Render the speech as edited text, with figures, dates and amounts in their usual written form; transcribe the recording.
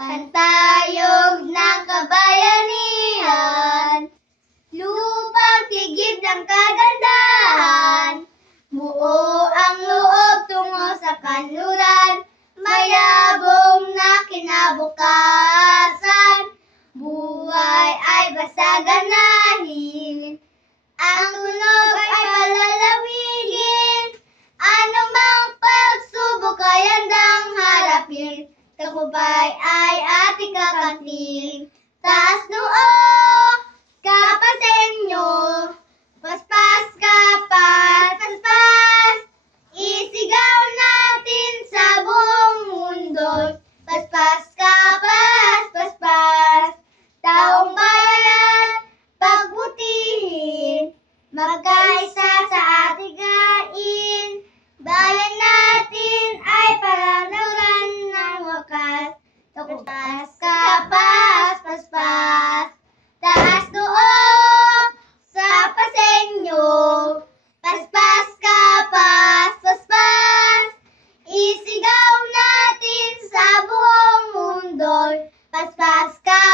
Pantayog ng kabayanihan, lupang tigib ng kagandahan, buo ang loob tungo sa kanluran, mayabong na kinabukasan, buhay ay basaganahin, ang tunog ay palalawigin, anumang pagsubok ay handang harapin, tagumpay ay ating kakamtin. Taas noo, kapasenyo, paspas kapas, paspas, isigaw natin sa buong mundo. Paspas kapas, paspas, taong bayan, pagbutihin, magkaisa sa ating gain. Bayan natin ay paranauran ng wakas. Paspas kapas, paspas, taas noo, sa pasenyo. Paspas kapas, paspas, isigaw natin sa buong mundo. Paspas kapas.